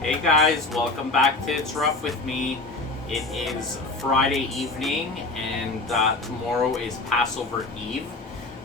Hey guys, welcome back to It's Rough with me. It is Friday evening and tomorrow is Passover Eve.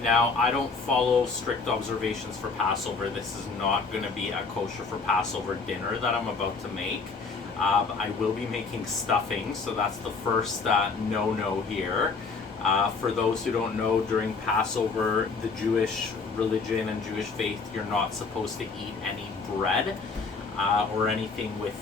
Now, I don't follow strict observations for Passover. This is not going to be a kosher for Passover dinner that I'm about to make. I will be making stuffing, so that's the first no-no here. For those who don't know, during Passover, the Jewish religion and Jewish faith, you're not supposed to eat any bread. Or anything with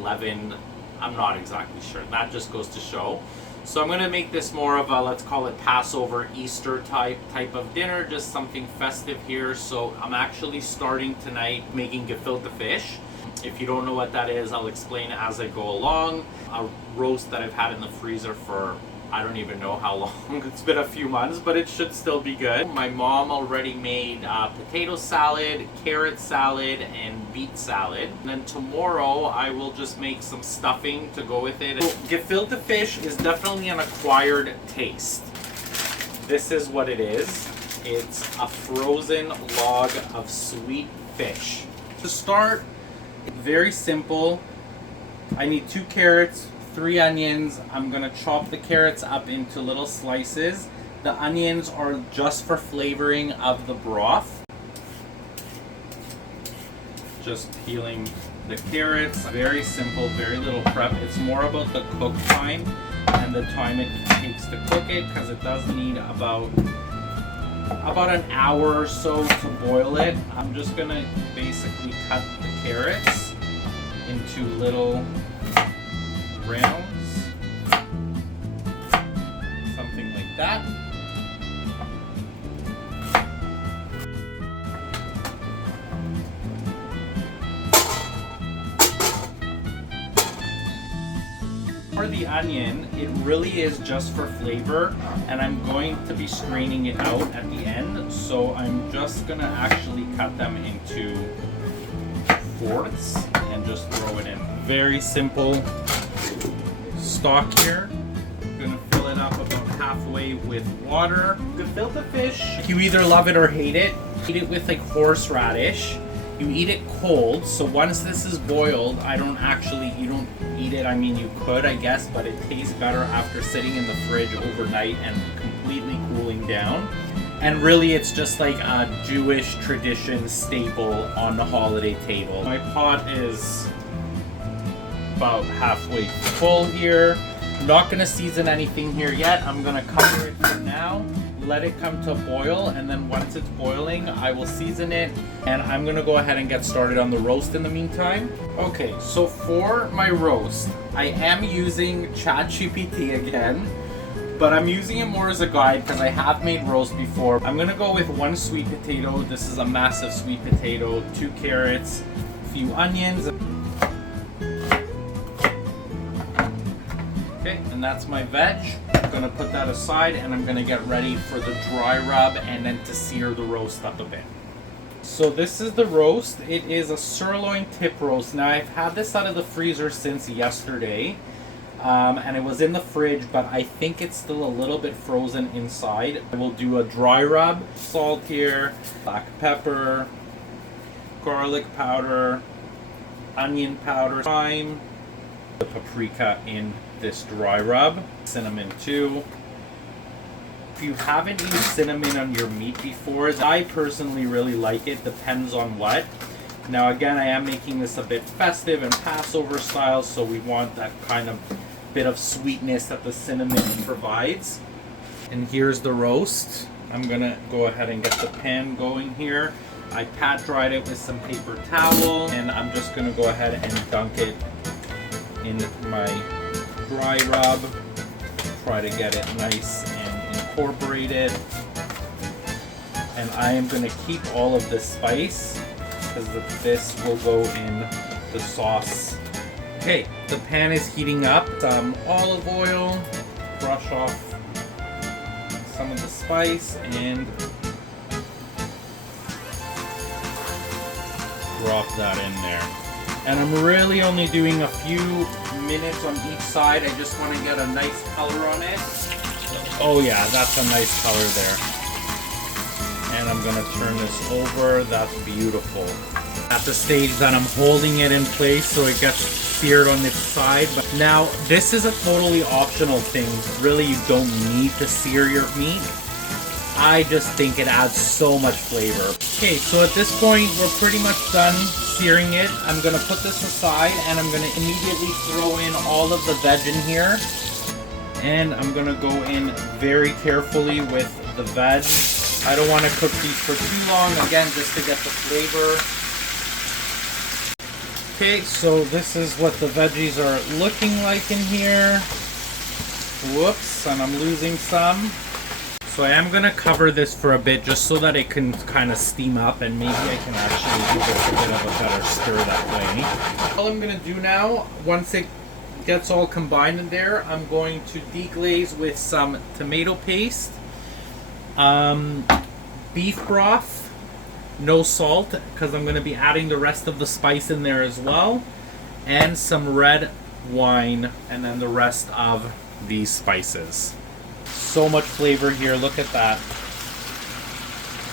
leaven. I'm not exactly sure. That just goes to show. So I'm going to make this more of a, let's call it Passover, Easter type of dinner, just something festive here. So I'm actually starting tonight making gefilte fish. If you don't know what that is, I'll explain it as I go along. A roast that I've had in the freezer for I don't even know how long. It's been a few months, but it should still be good. My mom already made potato salad, carrot salad, and beet salad. And then tomorrow I will just make some stuffing to go with it. So, gefilte fish is definitely an acquired taste. This is what it is. It's a frozen log of sweet fish. To start, very simple. I need 2 carrots, 3 onions. I'm gonna chop the carrots up into little slices. The onions are just for flavoring of the broth. Just peeling the carrots. Very simple, very little prep. It's more about the cook time and the time it takes to cook it, because it does need about an hour or so to boil it. I'm just gonna basically cut the carrots into little rounds, something like that. For the onion, it really is just for flavor, and I'm going to be straining it out at the end, so I'm just gonna actually cut them into fourths and just throw it in. Very simple stock here. I'm gonna fill it up about halfway with water. Gefilte fish, you either love it or hate it. Eat it with like horseradish. You eat it cold, so once this is boiled, you don't eat it. I mean, you could, I guess, but it tastes better after sitting in the fridge overnight and completely cooling down. And really, it's just like a Jewish tradition staple on the holiday table. My pot is about halfway full here. I'm not gonna season anything here yet. I'm gonna cover it for now, let it come to a boil, and then once it's boiling, I will season it, and I'm gonna go ahead and get started on the roast in the meantime. Okay, so for my roast, I am using ChatGPT again, but I'm using it more as a guide because I have made roast before. I'm gonna go with 1 sweet potato. This is a massive sweet potato, 2 carrots, a few onions. Okay, and that's my veg. I'm gonna put that aside, and I'm gonna get ready for the dry rub and then to sear the roast up a bit. So this is the roast. It is a sirloin tip roast. Now, I've had this out of the freezer since yesterday, and it was in the fridge, but I think it's still a little bit frozen inside. I will do a dry rub. Salt here, black pepper, garlic powder, onion powder, thyme, the paprika in this dry rub, cinnamon too. If you haven't used cinnamon on your meat before, I personally really like it, depends on what. Now again, I am making this a bit festive and Passover style, so we want that kind of bit of sweetness that the cinnamon provides. And here's the roast. I'm gonna go ahead and get the pan going here. I pat dried it with some paper towel, and I'm just gonna go ahead and dunk it in my dry rub. Try to get it nice and incorporated. And I am going to keep all of this spice because this will go in the sauce. Okay, the pan is heating up. Some olive oil, brush off some of the spice, and drop that in there. And I'm really only doing a few minutes on each side. I just want to get a nice color on it. So Oh yeah, that's a nice color there. And I'm gonna turn this over. That's beautiful. At the stage that I'm holding it in place so it gets seared on its side. But now this is a totally optional thing. Really, you don't need to sear your meat. I just think it adds so much flavor. Okay, so at this point we're pretty much done searing it. I'm gonna put this aside and I'm gonna immediately throw in all of the veg in here. And I'm gonna go in very carefully with the veg. I don't want to cook these for too long, again, just to get the flavor. Okay, so this is what the veggies are looking like in here. Whoops, and I'm losing some. So I am going to cover this for a bit just so that it can kind of steam up, and maybe I can actually give this a bit of a better stir that way. All I'm going to do now, once it gets all combined in there, I'm going to deglaze with some tomato paste, beef broth, no salt because I'm going to be adding the rest of the spice in there as well, and some red wine, and then the rest of these spices. So much flavor here, look at that.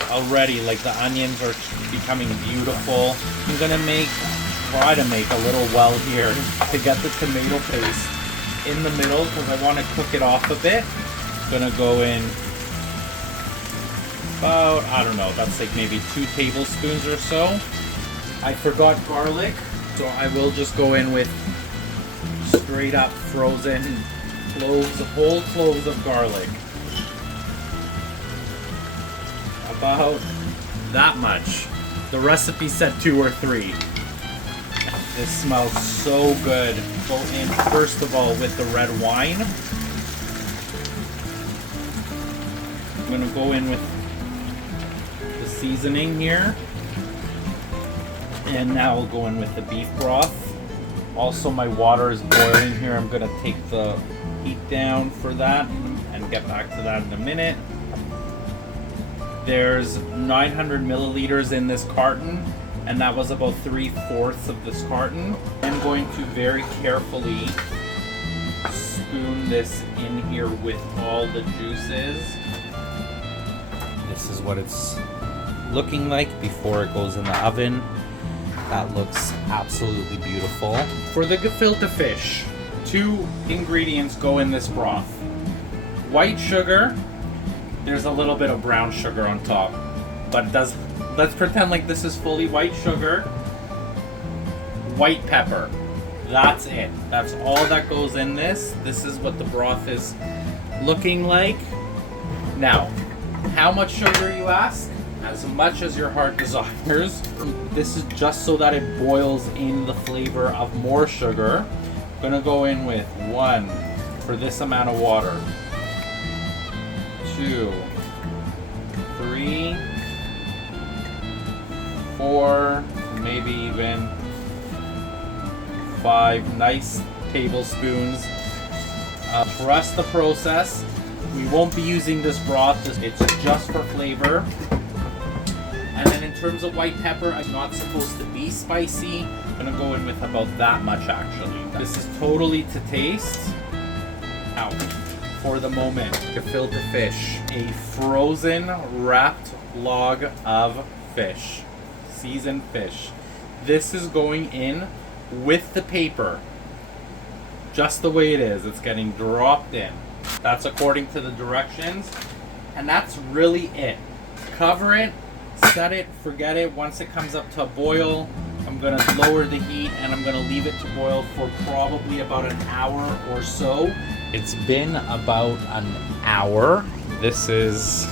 Already, like, the onions are becoming beautiful. I'm going to try to make a little well here to get the tomato paste in the middle because I want to cook it off a bit. I'm going to go in about, I don't know, that's like maybe 2 tablespoons or so. I forgot garlic, so I will just go in with straight up frozen cloves, whole cloves of garlic. About that much. The recipe said 2 or 3. This smells so good. Go in first of all with the red wine. I'm gonna go in with the seasoning here. And now we'll go in with the beef broth. Also, my water is boiling here. I'm gonna take the heat down for that and get back to that in a minute. There's 900 milliliters in this carton, and that was about 3/4 of this carton. I'm going to very carefully spoon this in here with all the juices. This is what it's looking like before it goes in the oven. That looks absolutely beautiful. For the gefilte fish, 2 ingredients go in this broth. White sugar. There's a little bit of brown sugar on top, but let's pretend like this is fully white sugar. White pepper. That's it. That's all that goes in this. This is what the broth is looking like. Now, how much sugar, you ask? As much as your heart desires. This is just so that it boils in the flavor of more sugar. I'm gonna go in with 1 for this amount of water. 2, 3, 4, maybe even 5 nice tablespoons. Trust the process. We won't be using this broth. It's just for flavor. And then in terms of white pepper, I'm not supposed to be spicy. I'm gonna go in with about that much actually. This is totally to taste. Now, for the moment, gefilte fish. A frozen wrapped log of fish. Seasoned fish. This is going in with the paper. Just the way it is. It's getting dropped in. That's according to the directions. And that's really it. Cover it. Set it, forget it. Once it comes up to a boil, I'm going to lower the heat and I'm going to leave it to boil for probably about an hour or so. It's been about an hour. This is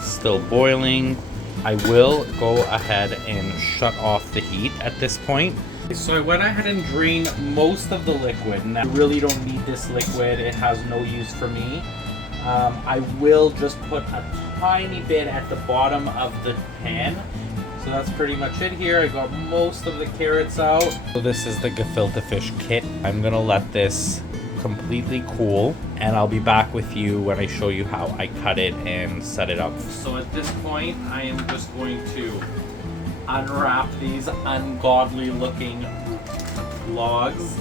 still boiling. I will go ahead and shut off the heat at this point. So I went ahead and drained most of the liquid. Now, I really don't need this liquid. It has no use for me. I will just put a tiny bit at the bottom of the pan. So that's pretty much it here. I got most of the carrots out. So this is the gefilte fish kit. I'm gonna let this completely cool and I'll be back with you when I show you how I cut it and set it up. So at this point, I am just going to unwrap these ungodly looking logs.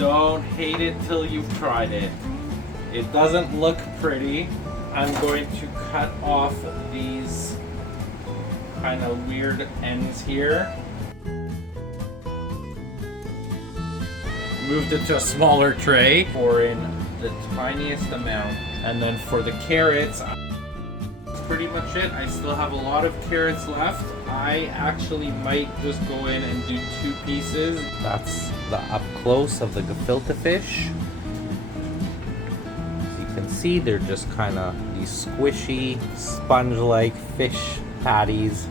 Don't hate it till you've tried it. It doesn't look pretty. I'm going to cut off these kind of weird ends here. Moved it to a smaller tray. Pour in the tiniest amount. And then for the carrots, that's pretty much it. I still have a lot of carrots left. I actually might just go in and do 2 pieces. That's the up close of the gefilte fish. As you can see, they're just kind of these squishy, sponge-like fish patties.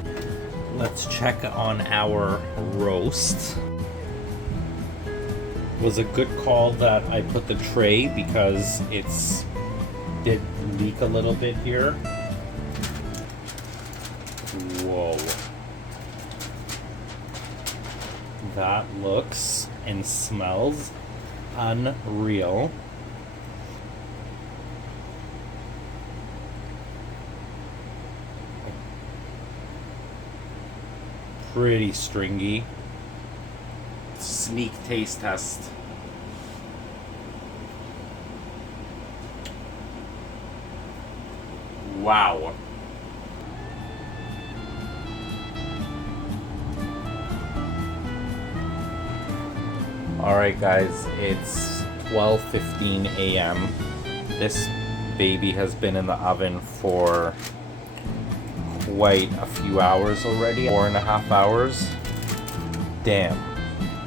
Let's check on our roast. It was a good call that I put the tray because it's did leak a little bit here. Whoa. That looks and smells unreal. Pretty stringy. Sneak taste test. Wow. Alright guys, it's 12:15 a.m. This baby has been in the oven for quite a few hours already, 4.5 hours. Damn.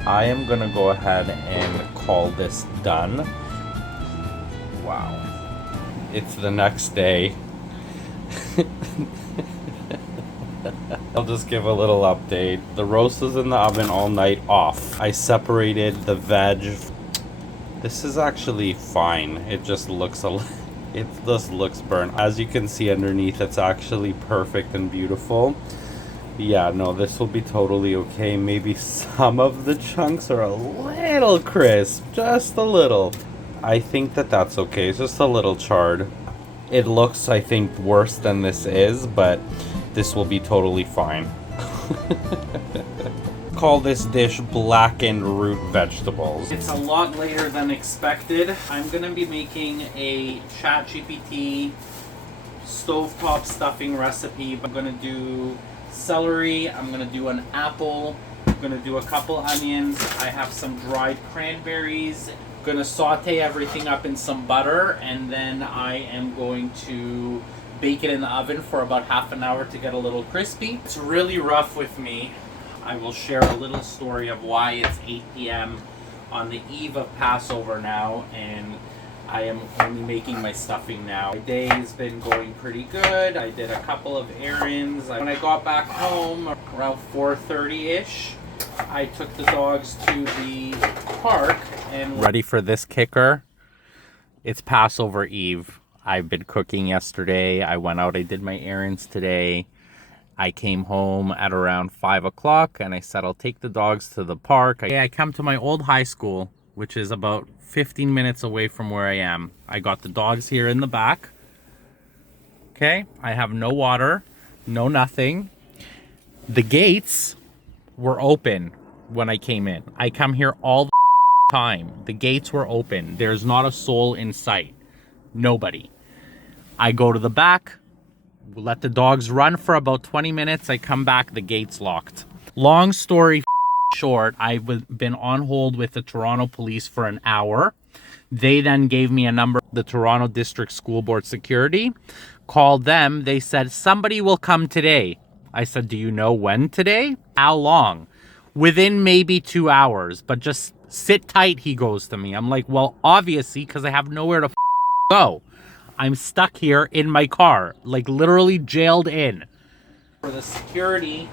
I am gonna go ahead and call this done. Wow. It's the next day. I'll just give a little update. The roast was in the oven all night off. I separated the veg. This is actually fine. It just looks it just looks burnt. As you can see underneath, it's actually perfect and beautiful. Yeah, no, this will be totally okay. Maybe some of the chunks are a little crisp, just a little. I think that that's okay. It's just a little charred. It looks, I think, worse than this is, but this will be totally fine. Call this dish blackened root vegetables. It's a lot later than expected. I'm gonna be making a ChatGPT stovetop stuffing recipe. I'm gonna do celery, I'm gonna do an apple, I'm gonna do a couple onions, I have some dried cranberries. I'm gonna saute everything up in some butter, and then I am going to bake it in the oven for about half an hour to get a little crispy. It's really rough with me. I will share a little story of why it's 8 p.m. on the eve of Passover now, and I am only making my stuffing now. My day has been going pretty good. I did a couple of errands. When I got back home around 4:30-ish, I took the dogs to the park and... Ready for this kicker? It's Passover Eve. I've been cooking yesterday. I went out, I did my errands today. I came home at around 5 o'clock and I said I'll take the dogs to the park. I come to my old high school, which is about 15 minutes away from where I am. I got the dogs here in the back. Okay, I have no water, no nothing. The gates were open when I came in. I come here all the time. The gates were open. There's not a soul in sight. Nobody. I go to the back, let the dogs run for about 20 minutes. I come back, the gate's locked. Long story short, I've been on hold with the Toronto police for an hour. They then gave me a number, the Toronto District School Board Security. Called them, they said, somebody will come today. I said, do you know when today? How long? Within maybe 2 hours, but just sit tight, he goes to me. I'm like, well, obviously, because I have nowhere to go. I'm stuck here in my car, like literally jailed in. For the security,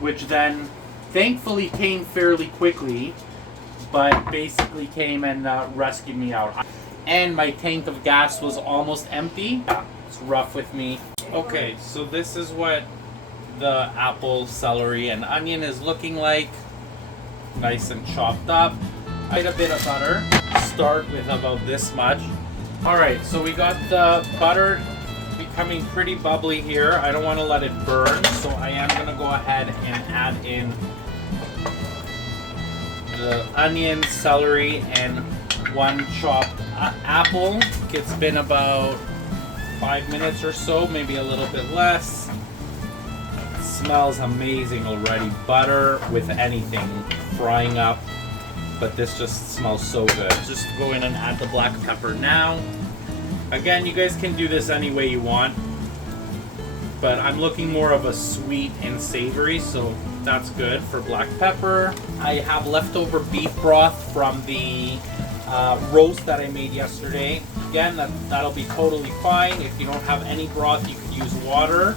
which then thankfully came fairly quickly, but basically came and rescued me out. And my tank of gas was almost empty. Yeah, it's rough with me. Okay, so this is what the apple, celery, and onion is looking like. Nice and chopped up. Add a bit of butter. Start with about this much. Alright, so we got the butter becoming pretty bubbly here. I don't want to let it burn, so I am going to go ahead and add in the the onion, celery, and one chopped apple. It's been about 5 minutes or so, maybe a little bit less. It smells amazing already. Butter with anything frying up, but this just smells so good. Just go in and add the black pepper now. Again, you guys can do this any way you want, but I'm looking more of a sweet and savory, so that's good for black pepper. I have leftover beef broth from the roast that I made yesterday. Again, that'll be totally fine. If you don't have any broth, you could use water.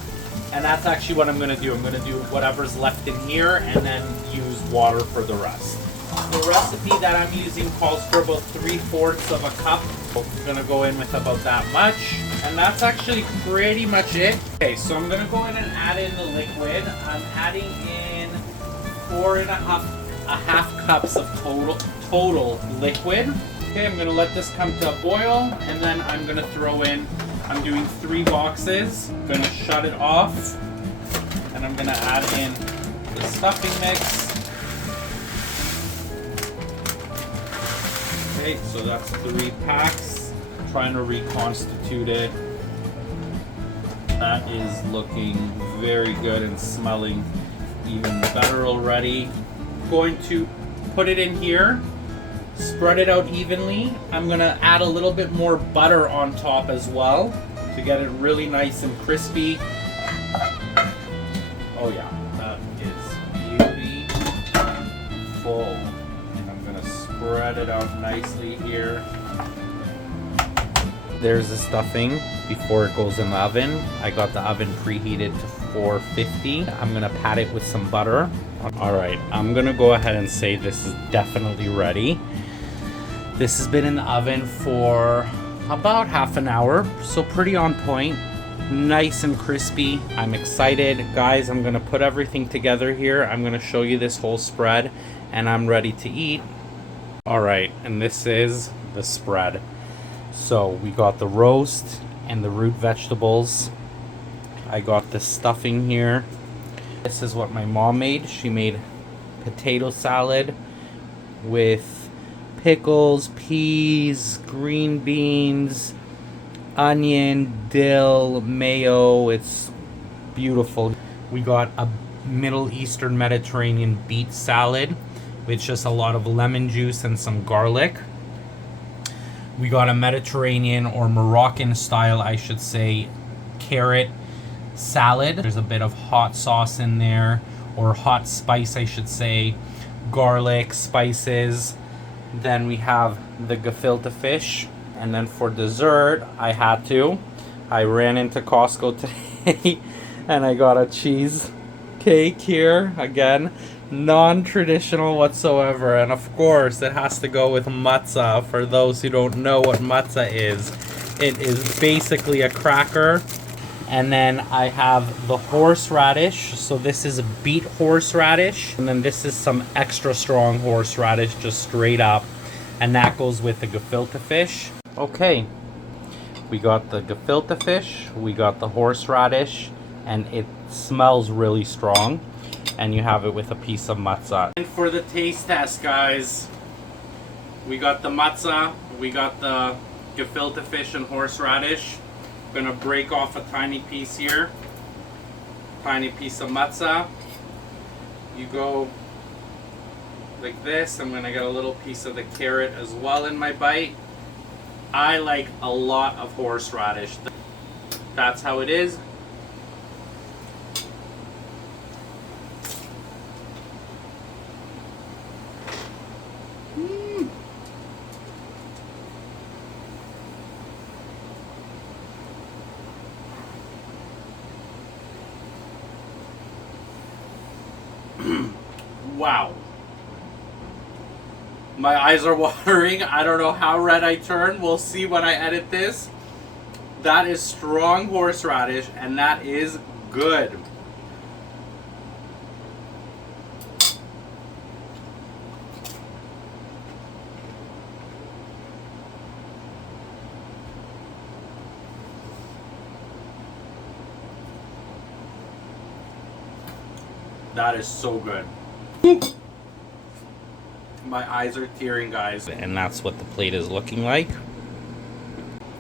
And that's actually what I'm gonna do. I'm gonna do whatever's left in here and then use water for the rest. The recipe that I'm using calls for about 3/4 of a cup. I'm gonna go in with about that much. And that's actually pretty much it. Okay, so I'm gonna go in and add in the liquid. I'm adding in 4.5 cups of total liquid. Okay, I'm gonna let this come to a boil, and then I'm gonna throw in, I'm doing 3 boxes. I'm gonna shut it off, and I'm gonna add in the stuffing mix. Okay, so that's 3 packs. I'm trying to reconstitute it. That is looking very good and smelling even better already. Going to put it in here, spread it out evenly. I'm gonna add a little bit more butter on top as well to get it really nice and crispy. Oh yeah, that is beautiful. And I'm gonna spread it out nicely here. There's the stuffing before it goes in the oven. I got the oven preheated to 450. I'm gonna pat it with some butter. All right, I'm gonna go ahead and say this is definitely ready. This has been in the oven for about half an hour, so pretty on point, nice and crispy. I'm excited. Guys, I'm gonna put everything together here. I'm gonna show you this whole spread, and I'm ready to eat. All right, and this is the spread. So we got the roast and the root vegetables. I got the stuffing here. This is what my mom made. She made potato salad with pickles, peas, green beans, onion, dill, mayo. It's beautiful. We got a Middle Eastern Mediterranean beet salad with just a lot of lemon juice and some garlic. We got a Mediterranean or Moroccan style, I should say, carrot salad. There's a bit of hot sauce in there, or hot spice, I should say, garlic, spices. Then we have the gefilte fish. And then for dessert, I ran into Costco today and I got a cheese cake here. Again, non-traditional whatsoever. And of course, it has to go with matza. For those who don't know what matza is, it is basically a cracker. And then I have the horseradish. So this is a beet horseradish. And then this is some extra strong horseradish, just straight up. And that goes with the gefilte fish. Okay, we got the gefilte fish, we got the horseradish, and it smells really strong. And you have it with a piece of matza. And for the taste test, guys, we got the matza, we got the gefilte fish and horseradish. I'm gonna break off a tiny piece here, tiny piece of matza. You go like this. I'm gonna get a little piece of the carrot as well in my bite. I like a lot of horseradish. That's how it is. Wow. My eyes are watering. I don't know how red I turn. We'll see when I edit this. That is strong horseradish, and that is good. That is so good. My eyes are tearing, guys. And that's what the plate is looking like.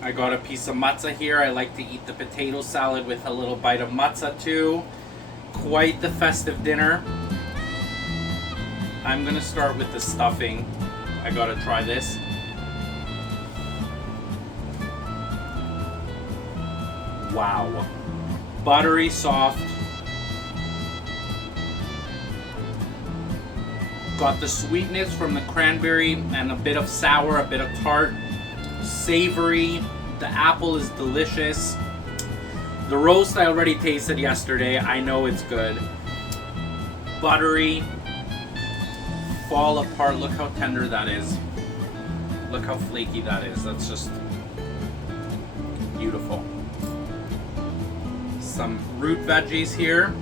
I got a piece of matza here. I like to eat the potato salad with a little bite of matza too. Quite the festive dinner. I'm gonna start with the stuffing. I gotta try this. Wow. Buttery soft. Got the sweetness from the cranberry and a bit of sour, a bit of tart. Savory. The apple is delicious. The roast I already tasted yesterday. I know it's good. Buttery. Fall apart. Look how tender that is. Look how flaky that is. That's just beautiful. Some root veggies here.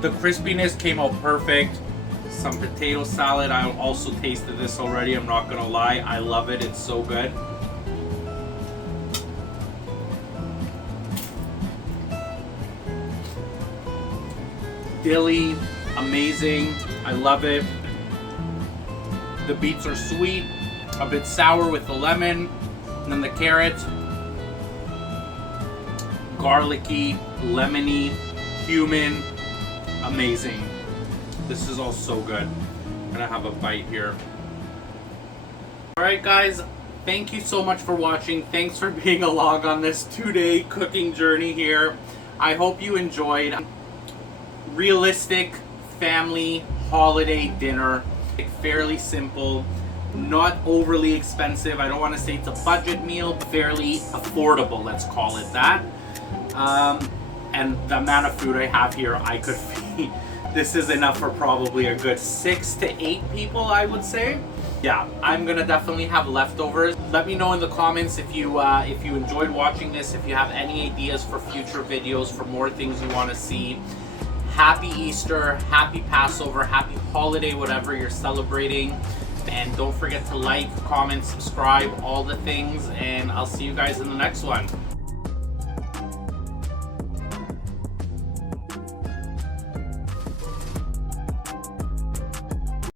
The crispiness came out perfect. Some potato salad. I also tasted this already. I'm not gonna lie. I love it. It's so good. Dilly, amazing. I love it. The beets are sweet, a bit sour with the lemon, and then the carrots, garlicky, lemony, cumin, amazing. This is all so good. I'm gonna have a bite here. Alright guys, thank you so much for watching. Thanks for being along on this 2-day cooking journey here. I hope you enjoyed. Realistic family holiday dinner. Fairly simple, not overly expensive. I don't want to say it's a budget meal, but fairly affordable, let's call it that. And the amount of food I have here, I could feed. This is enough for probably a good 6 to 8 people, I would say. Yeah, I'm gonna definitely have leftovers. Let me know in the comments if you enjoyed watching this, if you have any ideas for future videos, for more things you want to see. Happy Easter, happy Passover, happy holiday, whatever you're celebrating. And don't forget to like, comment, subscribe, all the things. And I'll see you guys in the next one.